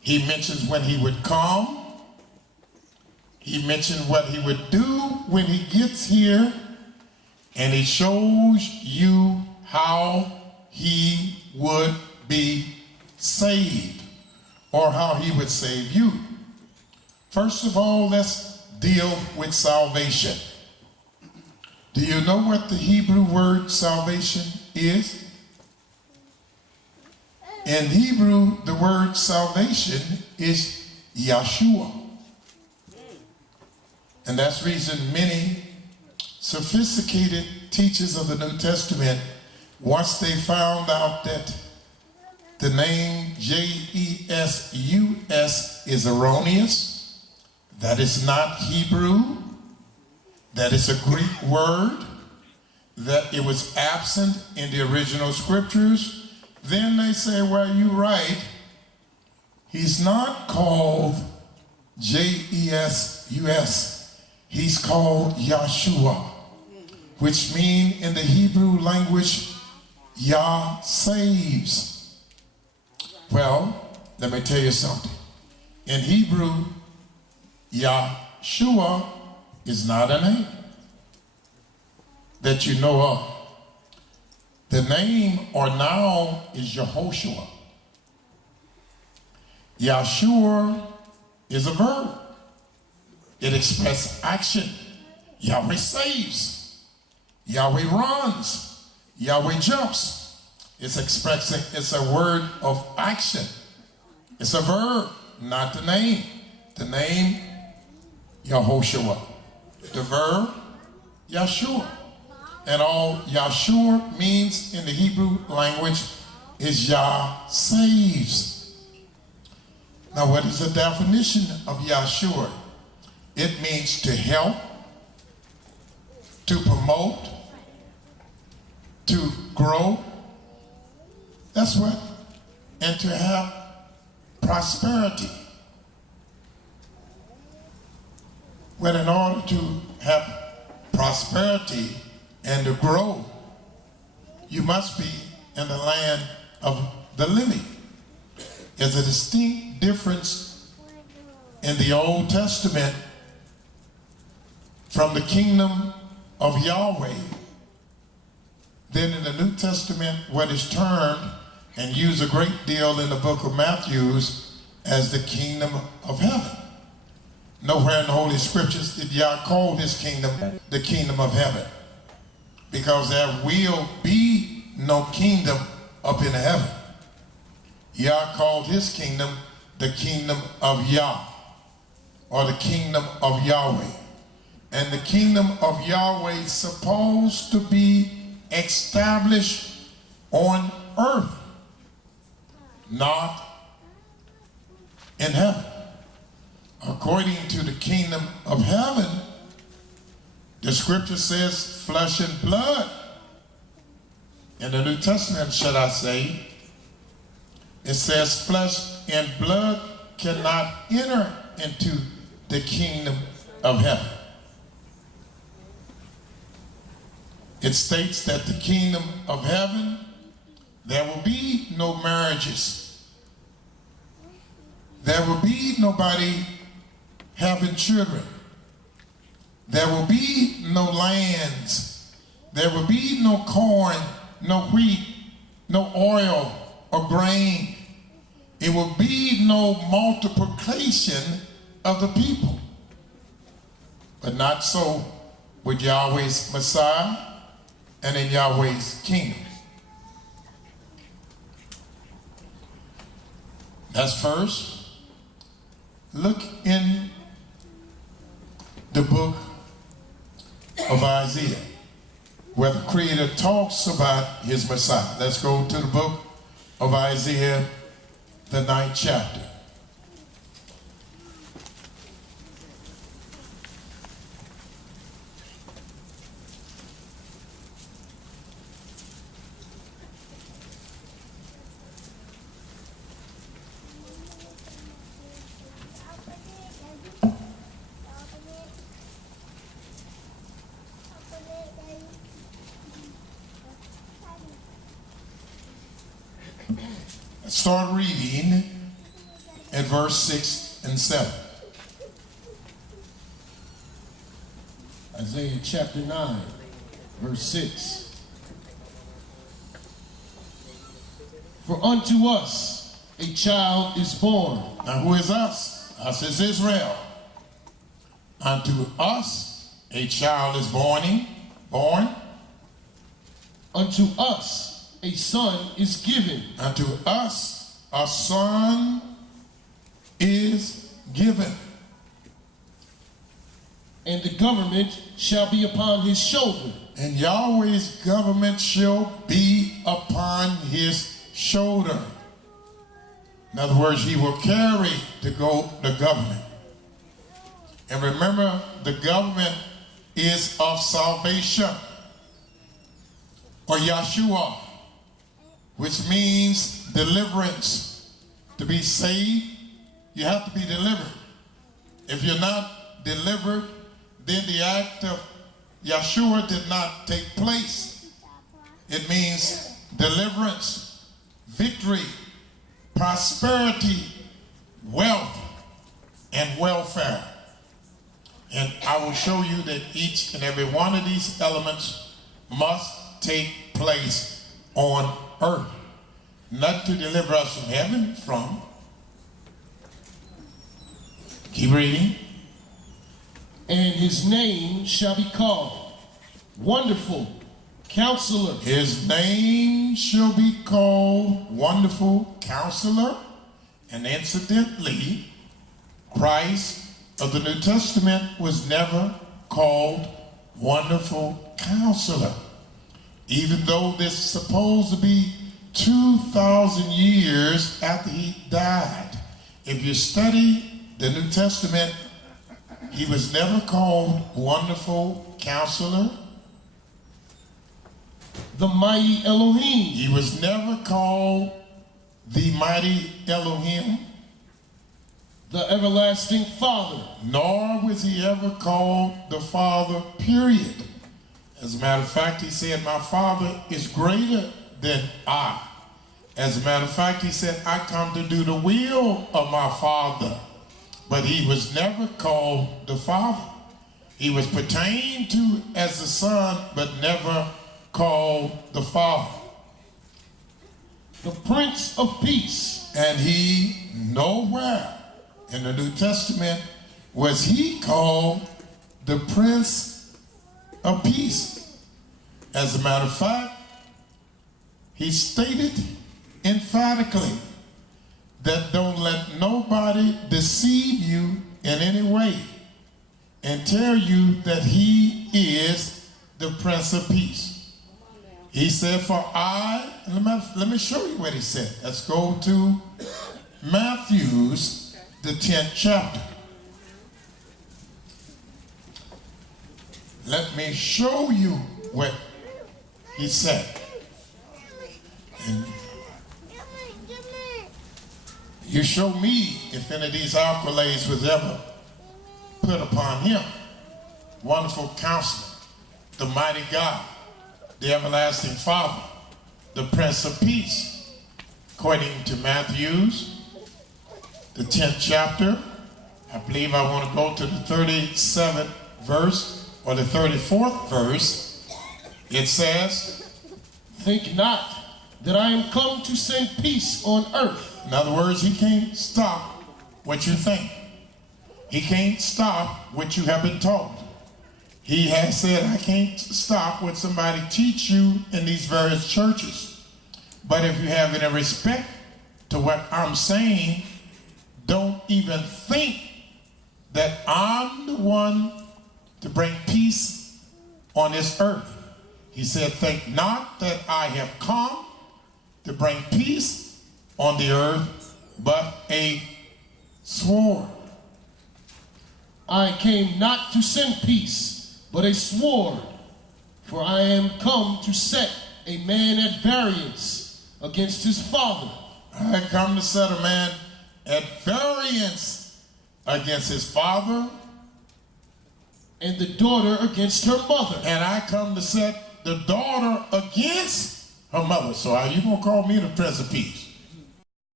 He mentions when he would come. He mentioned what he would do when he gets here. And he shows you how he would be saved, or how he would save you. First of all, let's deal with salvation. Do you know what the Hebrew word salvation is? In Hebrew, the word salvation is Yahshua. And that's the reason many sophisticated teachers of the New Testament, once they found out that the name Jesus is erroneous, that is not Hebrew, that is a Greek word, that it was absent in the original scriptures, then they say, well, you're right. He's not called Jesus. He's called Yahshua, which means in the Hebrew language, Yah saves. Well, let me tell you something. In Hebrew, Yahshua is not a name that you know of. The name or noun is Yehoshua. Yahshua is a verb. It expresses action. Yahweh saves. Yahweh runs. Yahweh jumps. It's a word of action. It's a verb, not the name. The name, Yehoshua. The verb, Yahshua. And all Yahshua means in the Hebrew language is Yah saves. Now, what is the definition of Yahshua? It means to help, to promote, to grow. That's what, and to have prosperity. Well, in order to have prosperity and to grow, you must be in the land of the living. There's a distinct difference in the Old Testament from the kingdom of Yahweh. Then in the New Testament, what is termed and used a great deal in the book of Matthew as the kingdom of heaven. Nowhere in the Holy Scriptures did Yah call his kingdom the kingdom of heaven, because there will be no kingdom up in heaven. Yah called his kingdom the kingdom of Yah, or the kingdom of Yahweh. And the kingdom of Yahweh is supposed to be established on earth, not in heaven. According to the kingdom of heaven, the scripture says flesh and blood. In the New Testament, should I say, it says flesh and blood cannot enter into the kingdom of heaven. It states that the kingdom of heaven, there will be no marriages. There will be nobody having children. There will be no lands. There will be no corn, no wheat, no oil or grain. It will be no multiplication of the people. But not so with Yahweh's Messiah and in Yahweh's kingdom. That's first. Look in the book of Isaiah, where the Creator talks about his Messiah. Let's go to the book of Isaiah, the 9th chapter. start reading at verse 6 and 7. Isaiah chapter 9, verse 6. For unto us a child is born. Now who is us? Us is Israel. Unto us a child is born. Unto us a son is given. Unto us a son is given. And the government shall be upon his shoulder. And Yahweh's government shall be upon his shoulder. In other words, he will carry the government. And remember, the government is of salvation, or Yahshua, which means deliverance. To be saved, you have to be delivered. If you're not delivered, then the act of Yahshua did not take place. It means deliverance, victory, prosperity, wealth, and welfare. And I will show you that each and every one of these elements must take place on earth, not to deliver us from heaven, Keep reading. And his name shall be called Wonderful Counselor. His name shall be called Wonderful Counselor. And incidentally, Christ of the New Testament was never called Wonderful Counselor, even though this is supposed to be 2,000 years after he died. If you study the New Testament, he was never called Wonderful Counselor. The Mighty Elohim. He was never called the Mighty Elohim. The Everlasting Father. Nor was he ever called the Father, period. As a matter of fact, he said, my Father is greater than I. As a matter of fact, he said, I come to do the will of my Father. But he was never called the Father. He was pertained to as the Son, but never called the Father. The Prince of Peace. And he nowhere in the New Testament was he called the Prince of Peace. As a matter of fact, he stated emphatically that don't let nobody deceive you in any way and tell you that he is the Prince of Peace. He said, for I, let me show you what he said. Let's go to Matthew's, the 10th chapter. Let me show you what he said. And you show me if any of these accolades was ever put upon him. Wonderful Counselor, the Mighty God, the Everlasting Father, the Prince of Peace. According to Matthew's, the 10th chapter, I believe I want to go to the 37th verse or the 34th verse. It says, think not that I am come to send peace on earth. In other words, he can't stop what you think. He can't stop what you have been told. He has said, I can't stop what somebody teach you in these various churches. But if you have any respect to what I'm saying, don't even think that I'm the one to bring peace on this earth. He said, think not that I have come to bring peace on the earth, but a sword. I came not to send peace, but a sword. For I am come to set a man at variance against his father. I come to set a man at variance against his father. And the daughter against her mother. And I come to set the daughter against her mother. So are you going to call me the Prince of Peace?